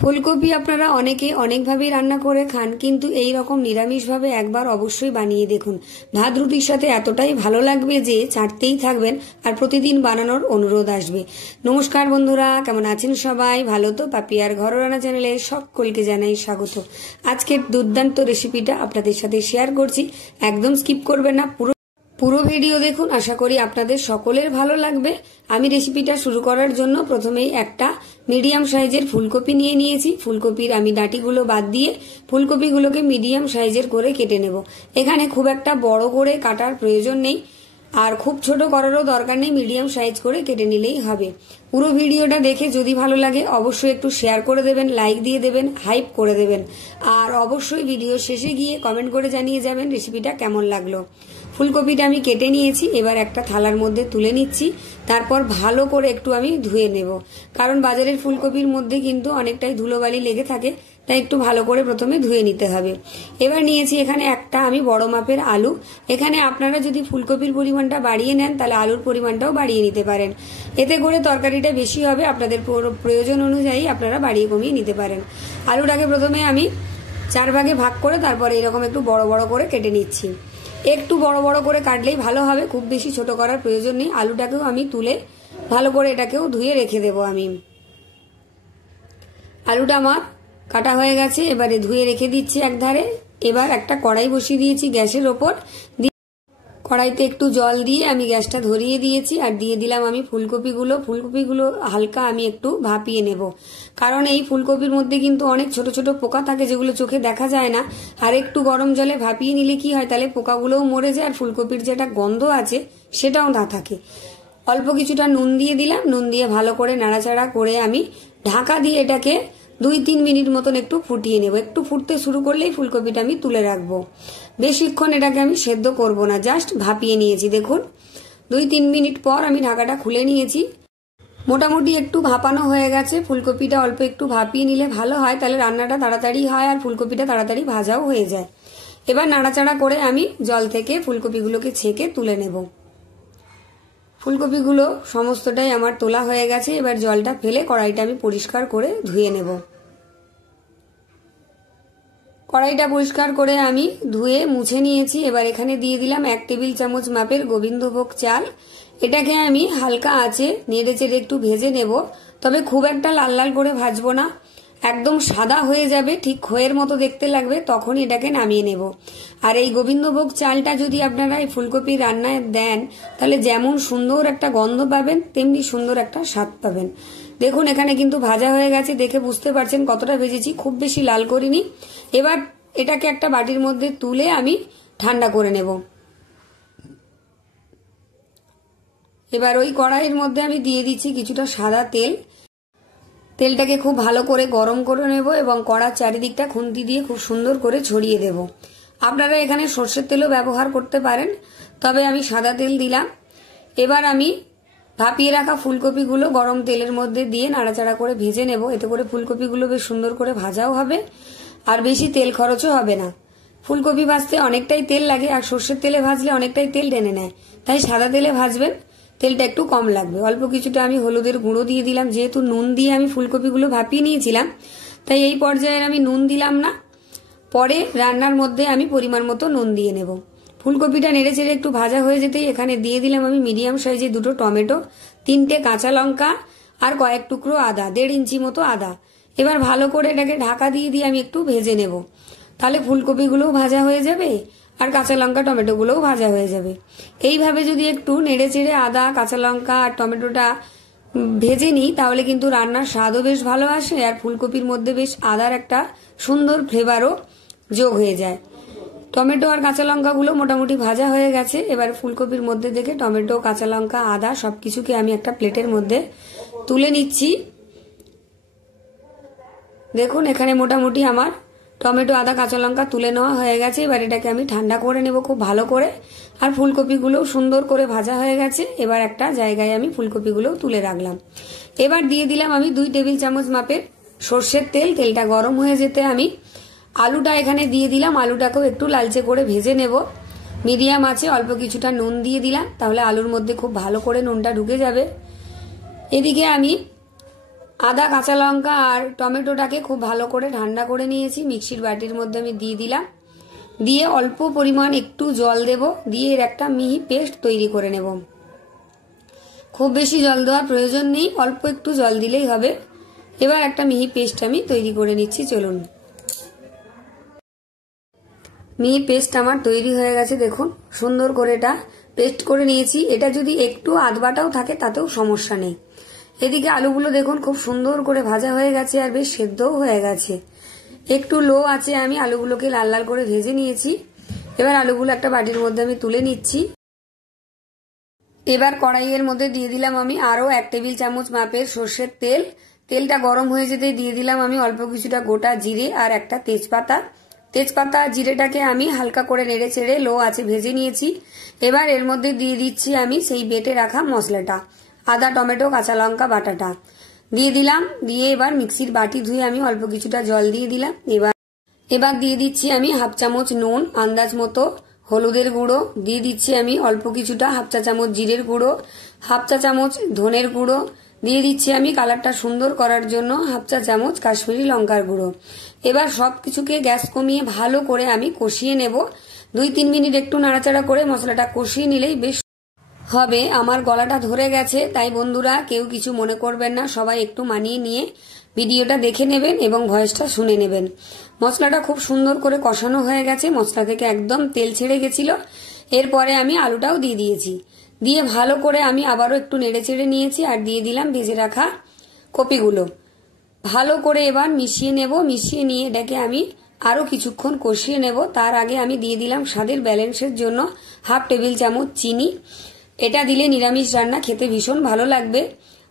ফুলকপি আপনারা অনেকে অনেকভাবেই রান্না করে খান, কিন্তু এই রকম নিরামিষভাবে একবার অবশ্যই বানিয়ে দেখুন। ভাত রুটির সাথে এতটাই ভালো লাগবে যে চাটতেই থাকবেন আর প্রতিদিন বানানোর অনুরোধ আসবে। নমস্কার বন্ধুরা, কেমন আছেন সবাই? ভালো তো? পাপিয়ার ঘর রান্না চ্যানেলে সকলকে জানাই স্বাগত। আজকের দুর্দান্ত রেসিপিটা আপনাদের সাথে শেয়ার করছি, একদম স্কিপ করবেন না, পুরো ভিডিও দেখুন। আশা করি আপনাদের সকলের ভালো লাগবে। আমি রেসিপিটা শুরু করার জন্য প্রথমেই একটা মিডিয়াম সাইজের ফুলকপি নিয়ে নিয়েছি। ফুলকপির আমি ডাঁটিগুলো বাদ দিয়ে ফুলকপিগুলোকে মিডিয়াম সাইজের করে কেটে নেব। এখানে খুব একটা বড় করে কাটার প্রয়োজন নেই, আর খুব ছোট করারও দরকার নেই, মিডিয়াম সাইজ করে কেটে নিলেই হবে। পুরো ভিডিওটা দেখে যদি ভালো লাগে অবশ্যই একটু শেয়ার করে দেবেন, লাইক দিয়ে দেবেন, হাইপ করে দেবেন, আর অবশ্যই ভিডিও শেষে গিয়ে কমেন্ট করে জানিয়ে যাবেন রেসিপিটা কেমন লাগলো। ফুলকপিটা আমি কেটে নিয়েছি, এবার একটা থালার মধ্যে তুলে নিচ্ছি। তারপর ভালো করে একটু আমি ধুয়ে নেব, কারণ বাজারের ফুলকপির মধ্যে কিন্তু অনেকটাই ধুলোবালি লেগে থাকে, তাই একটু ভালো করে প্রথমে ধুয়ে নিতে হবে। এবার নিয়েছি এখানে একটা আমি বড় মাপের আলু। এখানে আপনারা যদি ফুলকপির পরিমাণটা বাড়িয়ে নেন তাহলে আলুর পরিমাণটাও বাড়িয়ে নিতে পারেন, এতে করে তরকারিটা বেশি হবে। আপনাদের প্রয়োজন অনুযায়ী আপনারা বাড়িয়ে কমিয়ে নিতে পারেন। আলুটাকে প্রথমে আমি 4 ভাগে ভাগ করে তারপরে এরকম একটু বড় বড় করে কেটে নিচ্ছি। একটু বড় বড় করে কাটলেই ভালো হবে, খুব বেশি ছোট করার প্রয়োজন নেই। আলুটাকেও আমি তুলে ভালো করে এটাকেও ধুয়ে রেখে দেব। আমি আলুটা আমার কাটা হয়ে গেছে, এবারে ধুয়ে রেখে দিচ্ছি এক ধারে। এবার একটা কড়াই বসিয়ে দিয়েছি গ্যাসের ওপর। কড়াইতে একটু জল দিয়ে আমি গ্যাসটা ধরিয়ে দিয়েছি, আর দিয়ে দিলাম আমি ফুলকপিগুলো হালকা আমি একটু ভাপিয়ে নেব, কারণ এই ফুলকপির মধ্যে কিন্তু অনেক ছোট ছোট পোকা থাকে যেগুলো চোখে দেখা যায় না। আর একটু গরম জলে ভাপিয়ে নিলে কি হয়, তাহলে পোকাগুলোও মরে যায় আর ফুলকপির যেটা গন্ধ আছে সেটাও না থাকে। অল্প কিছুটা নুন দিয়ে দিলাম, নুন দিয়ে ভালো করে নাড়াচাড়া করে আমি ঢাকা দিয়ে এটাকে 2-3 মিনিট মতন একটু ফুটিয়ে নেব। একটু ফুটতে শুরু করলেই ফুলকপিটা আমি তুলে রাখবো। বেশিক্ষণ এটাকে আমি সেদ্ধ করব না, জাস্ট ভাপিয়ে নিয়েছি। দেখুন 2-3 মিনিট পর আমি ঢাকাটা খুলে নিয়েছি। মোটামুটি একটু ভাপানো হয়ে গেছে। ফুলকপিটা অল্প একটু ভাপিয়ে নিলে ভালো হয়, তাহলে রান্নাটা তাড়াতাড়ি হয় আর ফুলকপিটা তাড়াতাড়ি ভাজাও হয়ে যায়। এবার নাড়াচাড়া করে আমি জল থেকে ফুলকপিগুলোকে ছেঁকে তুলে নেব। ফুলকপিগুলো সমস্তটাই আমার তোলা হয়ে গেছে। এবার জলটা ফেলে কড়াইটা আমি পরিষ্কার করে ধুয়ে নেব। কড়াইটা পরিষ্কার করে আমি ধুয়ে মুছে নিয়েছি। এবার এখানে দিয়ে দিলাম 1 টেবিল চামচ মাপের গোবিন্দভোগ চাল। এটাকে আমি হালকা আঁচে নেড়ে চেড়ে একটু ভেজে নেব, তবে খুব একটা লাল লাল করে ভাজবো না, একদম সাদা হয়ে যাবে, ঠিক খইয়ের মতো দেখতে লাগবে, তখনই এটাকে নামিয়ে নেব। আর এই গোবিন্দভোগ চালটা যদি আপনারা এই ফুলকপির রান্নায় দেন তাহলে যেমন সুন্দর একটা গন্ধ পাবেন তেমনি সুন্দর একটা স্বাদ পাবেন। দেখুন এখানে কিন্তু ভাজা হয়ে গেছে, দেখে বুঝতে পারছেন কতটা ভেজেছি, খুব বেশি লাল করিনি। এবার এটাকে একটা বাটির মধ্যে তুলে আমি ঠান্ডা করে নেব। এবার ওই কড়াইয়ের মধ্যে আমি দিয়ে দিচ্ছি কিছুটা সাদা তেল। তেলটাকে খুব ভালো করে গরম করে নেব এবং কড়ার চারিদিকটা খুন্তি দিয়ে খুব সুন্দর করে ছড়িয়ে দেব। আপনারা এখানে সর্ষের তেলও ব্যবহার করতে পারেন, তবে আমি সাদা তেল দিলাম। এবার আমি ভাপিয়ে রাখা ফুলকপিগুলো গরম তেলের মধ্যে দিয়ে নাড়াচাড়া করে ভেজে নেব, এতে করে ফুলকপিগুলো বেশ সুন্দর করে ভাজাও হবে আর বেশি তেল খরচও হবে না। ফুলকপি ভাজতে অনেকটাই তেল লাগে, আর সর্ষের তেলে ভাজলে অনেকটাই তেল টেনে নেয়, তাই সাদা তেলে ভাজবেন, তেলটা একটু কম লাগবে। অল্প কিছুটা আমি হলুদের গুঁড়ো দিয়ে দিলাম, যেহেতু নুন দিয়ে আমি ফুলকপিগুলো ভাপিয়ে নিয়েছিলাম তাই এই পর্যায়ে আমি নুন দিলাম না, পরে রান্নার মধ্যে আমি পরিমাণ মতো নুন দিয়ে নেব। ফুলকপিটা নেড়ে চেড়ে একটু ভাজা হয়ে যেতেই এখানে দিয়ে দিলাম আমি মিডিয়াম সাইজে 2 টমেটো, 3টে কাঁচা লঙ্কা আর কয়েক টুকরো আদা, 1.5 ইঞ্চি মতো আদা। এবার ভালো করে এটাকে ঢাকা দিয়ে আমি একটু ভেজে নেব, তাহলে ফুলকপিগুলোও ভাজা হয়ে যাবে আর কাঁচা লঙ্কা টমেটোগুলোও ভাজা হয়ে যাবে। এইভাবে যদি একটু নেড়ে চেড়ে আদা, কাঁচা লঙ্কা আর টমেটোটা ভেজে নিই তাহলে কিন্তু রান্নার স্বাদও বেশ ভালো আসে, আর ফুলকপির মধ্যে বেশ আদার একটা সুন্দর ফ্লেভারও যোগ হয়ে যায়। টমেটো আর কাঁচা লঙ্কাগুলো মোটামুটি ভাজা হয়ে গেছে। এবার ফুলকপির মধ্যে থেকে টমেটো, কাঁচা লঙ্কা, আদা সবকিছুকে আমি একটা প্লেটের মধ্যে তুলে নিচ্ছি। দেখুন এখানে মোটামুটি আমার টমেটো, আদা, কাঁচা লঙ্কা তুলে নেওয়া হয়ে গেছে। এবার এটাকে আমি ঠান্ডা করে নেব খুব ভালো করে। আর ফুলকপিগুলো সুন্দর করে ভাজা হয়ে গেছে। এবার একটা জায়গায় আমি ফুলকপিগুলো তুলে রাখলাম। এবার দিয়ে দিলাম আমি 2 টেবিল চামচ মাপের সর্ষের তেল। তেলটা গরম হয়ে যেতে আমি আলুটা এখানে দিয়ে দিলাম। আলুটাকেও একটু লালচে করে ভেজে নেব। মিডিয়াম আছে অল্প কিছুটা নুন দিয়ে দিলাম, তাহলে আলুর মধ্যে খুব ভালো করে নুনটা ঢুকে যাবে। এদিকে আমি আদা, কাঁচা লঙ্কা আর টমেটোটাকে খুব ভালো করে ঠান্ডা করে নিয়েছি। মিক্সির বাটির মধ্যে আমি দিয়ে দিলাম। দিয়ে অল্প পরিমাণ একটু জল দেব, দিয়ে এর একটা মিহি পেস্ট তৈরি করে নেব। খুব বেশি জল দেওয়ার প্রয়োজন নেই, অল্প একটু জল দিলেই হবে। এবার একটা মিহি পেস্ট আমি তৈরি করে নিচ্ছি। চলুন, মিহি পেস্ট আমার তৈরি হয়ে গেছে। দেখুন সুন্দর করে এটা পেস্ট করে নিয়েছি। এটা যদি একটু আধবাটাও থাকে তাতেও সমস্যা নেই। এদিকে আলুগুলো দেখুন খুব সুন্দর করে ভাজা হয়ে গেছে আর বেশ সেদ্ধও হয়ে গেছে। একটু লো আছে আমি আলুগুলোকে লাল লাল করে ভেজে নিয়েছি। এবার আলুগুলো একটা বাটির মধ্যে আমি তুলে নিচ্ছি। এবার কড়াইয়ের মধ্যে দিয়ে দিলাম আমি আরো 1 টেবিল চামচ মাপের সর্ষের তেল। তেলটা গরম হয়ে যেতেই দিয়ে দিলাম আমি অল্প কিছুটা গোটা জিরে আর একটা তেজপাতা। তেজপাতা জিরেটাকে আমি হালকা করে নেড়ে চেড়ে লো আছে ভেজে নিয়েছি। এবার এর মধ্যে দিয়ে দিচ্ছি আমি সেই বেটে রাখা মশলাটা, আদা, টমেটো, কাঁচা লঙ্কা বাটাটা দিয়ে দিলাম। দিয়ে এবার মিক্সির বাটি ধুয়ে আমি অল্প কিছুটা জল দিয়ে দিলাম। এবার দিয়ে দিচ্ছি আমি হাফ চামচ নুন, আন্দাজ মতো হলুদের গুঁড়ো দিয়ে দিচ্ছি আমি অল্প কিছুটা হাফ চা চামচ জিরের গুঁড়ো, হাফ চা চামচ ধনের গুঁড়ো দিয়ে দিচ্ছি আমি কালারটা সুন্দর করার জন্য হাফ চা চামচ কাশ্মীরি লঙ্কার গুঁড়ো। এবার সবকিছুকে গ্যাস কমিয়ে ভালো করে আমি কষিয়ে নেব। 2-3 মিনিট একটু নাড়াচাড়া করে মশলাটা কষিয়ে নিলেই বেশ হবে। আমার গলাটা ধরে গেছে, তাই বন্ধুরা কেউ কিছু মনে করবেন না, সবাই একটু মানিয়ে নিয়ে ভিডিওটা দেখে নেবেন এবং ভয়েসটা শুনে নেবেন। মশলাটা খুব সুন্দর করে কষানো হয়ে গেছে, মশলা থেকে একদম তেল ছেড়ে গেছিল। এরপরে আমি আলুটাও দিয়ে দিয়েছি। দিয়ে ভালো করে আমি আবারও একটু নেড়ে চেড়ে নিয়েছি আর দিয়ে দিলাম ভেজে রাখা কপিগুলো। ভালো করে এবার মিশিয়ে নেব। মিশিয়ে নিয়ে এটাকে আমি আরো কিছুক্ষণ কষিয়ে নেব। তার আগে আমি দিয়ে দিলাম স্বাদের ব্যালেন্সের জন্য হাফ টেবিল চামচ চিনি। এটা দিলে নিরামিষ রান্না খেতে ভীষণ ভালো লাগবে।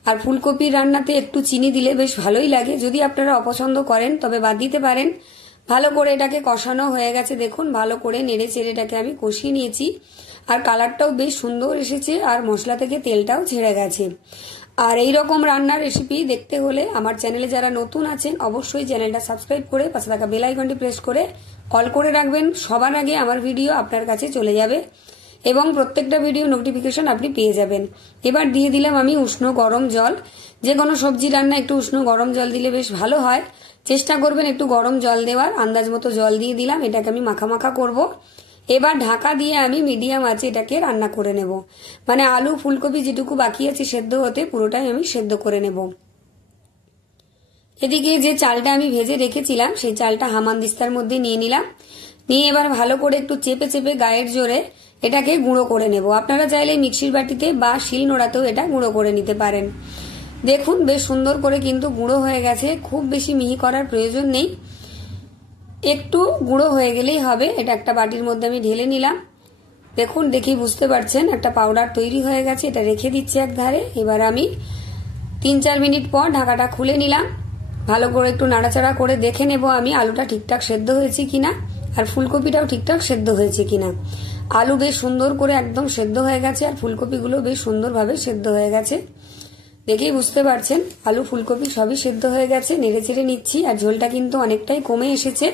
আর ফুলকপির রান্নাতে একটু চিনি দিলে বেশ ভালোই লাগে। যদি আপনারা অপছন্দ করেন তবে বাদ দিতে পারেন। ভালো করে এটাকে কষানো হয়ে গেছে। দেখুন ভালো করে নেড়ে চেড়ে এটাকে আমি কষিয়ে নিয়েছি আর কালারটাও বেশ সুন্দর এসেছে আর মশলা থেকে তেলটাও ছেড়ে গেছে। আর এই রকম রান্নার রেসিপি দেখতে হলে আমার চ্যানেলে যারা নতুন আছেন অবশ্যই চ্যানেলটা সাবস্ক্রাইব করে পাশে থাকা বেল আইকনটি প্রেস করে অল করে রাখবেন। সবার আগে আমার ভিডিও আপনার কাছে চলে যাবে এবং প্রত্যেকটা ভিডিও নোটিফিকেশন আপনি পেয়ে যাবেন। এবার দিয়ে দিলাম আমি উষ্ণ গরম জল। যে কোনো সবজি রান্না একটু উষ্ণ গরম জল দিলে বেশ ভালো হয়। চেষ্টা করবেন একটু গরম জল দেওয়ার। আন্দাজ মতো জল দিয়ে দিলাম। এটাকে আমি মাখা মাখা করব। এবার ঢাকা দিয়ে আমি মিডিয়াম আঁচে এটাকে রান্না করে নেব। মানে আলু ফুলকপি যেটুকু বাকি আছে সেদ্ধ হতে পুরোটাই আমি সেদ্ধ করে নেব। এদিকে যে চালটা আমি ভেজে রেখেছিলাম সেই চালটা হামানদিস্তার মধ্যে নিয়ে নিলাম। নিয়ে এবার ভালো করে একটু চেপে চেপে গায়ের জোরে এটাকে গুঁড়ো করে নেব। আপনারা চাইলে মিক্সির বাটিতে বা শিল নোড়াতেও এটা গুঁড়ো করে নিতে পারেন। দেখুন বেশ সুন্দর করে কিন্তু গুঁড়ো হয়ে গেছে। খুব বেশি মিহি করার প্রয়োজন নেই, একটু গুঁড়ো হয়ে গেলেই হবে। এটা একটা বাটির মধ্যে আমি ঢেলে নিলাম। দেখুন দেখি বুঝতে পারছেন একটা পাউডার তৈরি হয়ে গেছে। এটা রেখে দিচ্ছি এক ধারে। এবার আমি 3-4 মিনিট পর ঢাকাটা খুলে নিলাম। ভালো করে একটু নাড়াচাড়া করে দেখে নেব আমি আলুটা ঠিকঠাক সেদ্ধ হয়েছে কিনা আর ফুলকপিটাও ঠিকঠাক সেদ্ধ হয়েছে কিনা। আলু বেশ সুন্দর করে একদম সেদ্ধ হয়ে গেছে আর ফুলকপিগুলো বেশ সুন্দরভাবে সেদ্ধ হয়ে গেছে। দেখেই বুঝতে পারছেন আলু ফুলকপি সবই সেদ্ধ হয়ে গেছে। নেড়ে চেড়ে নিচ্ছি আর ঝোলটা কিন্তু অনেকটাই কমে এসেছে।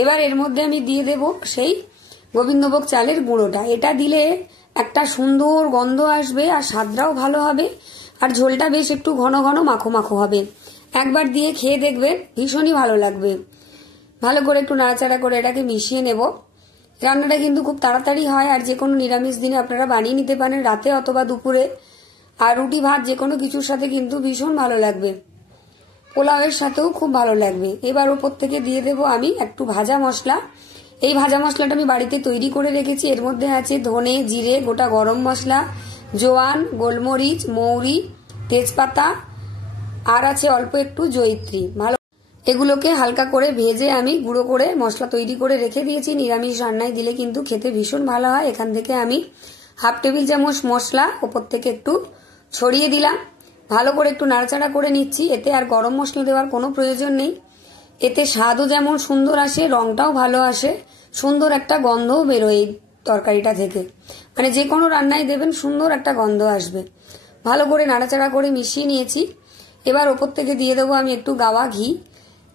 এবার এর মধ্যে আমি দিয়ে দেব সেই গোবিন্দভোগ চালের গুঁড়োটা। এটা দিলে একটা সুন্দর গন্ধ আসবে আর স্বাদটাও ভালো হবে আর ঝোলটা বেশ একটু ঘন ঘন মাখো মাখো হবে। একবার দিয়ে খেয়ে দেখবেন, ভীষণই ভালো লাগবে। ভালো করে একটু নাড়াচাড়া করে এটাকে মিশিয়ে নেব। রান্নাটা কিন্তু খুব তাড়াতাড়ি হয় আর যে কোনো নিরামিষ দিনে আপনারা বানিয়ে নিতে পারেন রাতে অথবা দুপুরে। আর রুটি ভাত যে কোনো কিছুর সাথে কিন্তু ভীষণ ভালো লাগবে, পোলাওয়ের সাথেও খুব ভালো লাগবে। এবার ওপর থেকে দিয়ে দেব আমি একটু ভাজা মশলা। এই ভাজা মশলাটা আমি বাড়িতে তৈরি করে রেখেছি। এর মধ্যে আছে ধনে, জিরে, গোটা গরম মশলা, জোয়ান, গোলমরিচ, মৌরি, তেজপাতা আর আছে অল্প একটু জয়িত্রী। ভালো এগুলোকে হালকা করে ভেজে আমি গুঁড়ো করে মশলা তৈরি করে রেখে দিয়েছি। নিরামিষ রান্নায় দিলে কিন্তু খেতে ভীষণ ভালো হয়। এখান থেকে আমি হাফ টেবিল চামচ মশলা ওপর থেকে একটু ছড়িয়ে দিলাম। ভালো করে একটু নাড়াচাড়া করে নিচ্ছি। এতে আর গরম মশলা দেওয়ার কোনো প্রয়োজন নেই। এতে স্বাদও যেমন সুন্দর আসে, রংটাও ভালো আসে, সুন্দর একটা গন্ধও বেরোয় এই তরকারিটা থেকে। মানে যে কোনো রান্নায় দেবেন সুন্দর একটা গন্ধ আসবে। ভালো করে নাড়াচাড়া করে মিশিয়ে নিয়েছি। এবার ওপর থেকে দিয়ে দেবো আমি একটু গাওয়া ঘি।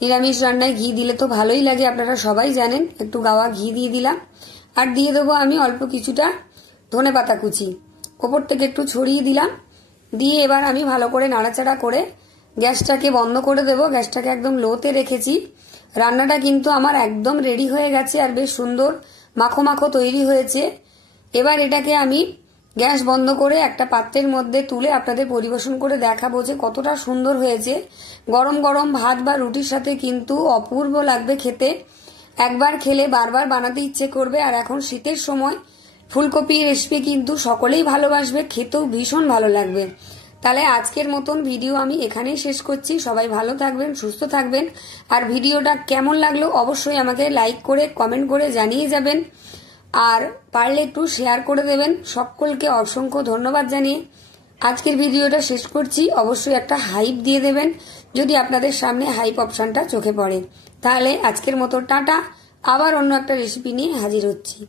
নিরামিষ রান্নায় ঘি দিলে তো ভালোই লাগে, আপনারা সবাই জানেন। একটু গাওয়া ঘি দিয়ে দিলাম আর দিয়ে দেবো আমি অল্প কিছুটা ধনেপাতা কুচি ওপর থেকে একটু ছড়িয়ে দিলাম। দিয়ে এবার আমি ভালো করে নাড়াচাড়া করে গ্যাসটাকে বন্ধ করে দেব। গ্যাসটাকে একদম লোতে রেখেছি। রান্নাটা কিন্তু আমার একদম রেডি হয়ে গেছে আর বেশ সুন্দর মাখো মাখো তৈরি হয়েছে। এবার এটাকে আমি গ্যাস বন্ধ করে একটা পাত্রের মধ্যে তুলে আপনাদের পরিবেশন করে দেখাবো যে কতটা সুন্দর হয়েছে। গরম গরম ভাত বা রুটির সাথে কিন্তু অপূর্ব লাগবে খেতে। একবার খেলে বারবার বানাতে ইচ্ছে করবে। আর এখন শীতের সময় ফুলকপি রেসিপি কিন্তু সকলেই ভালোবাসবে, খেতেও ভীষণ ভালো লাগবে। তাহলে আজকের মতন ভিডিও আমি এখানেই শেষ করছি। সবাই ভালো থাকবেন, সুস্থ থাকবেন। আর ভিডিওটা কেমন লাগলো অবশ্যই আমাকে লাইক করে কমেন্ট করে জানিয়ে যাবেন। আর পারলে একটু শেয়ার করে দেবেন। সকলকে অসংখ্য ধন্যবাদ জানিয়ে আজকের ভিডিওটা শেষ করছি। অবশ্যই একটা হাইপ দিয়ে দেবেন যদি আপনাদের সামনে হাইপ অপশনটা চোখে পড়ে। তাহলে আজকের মতো টাটা, আবার অন্য একটা রেসিপি নিয়ে হাজির হচ্ছি।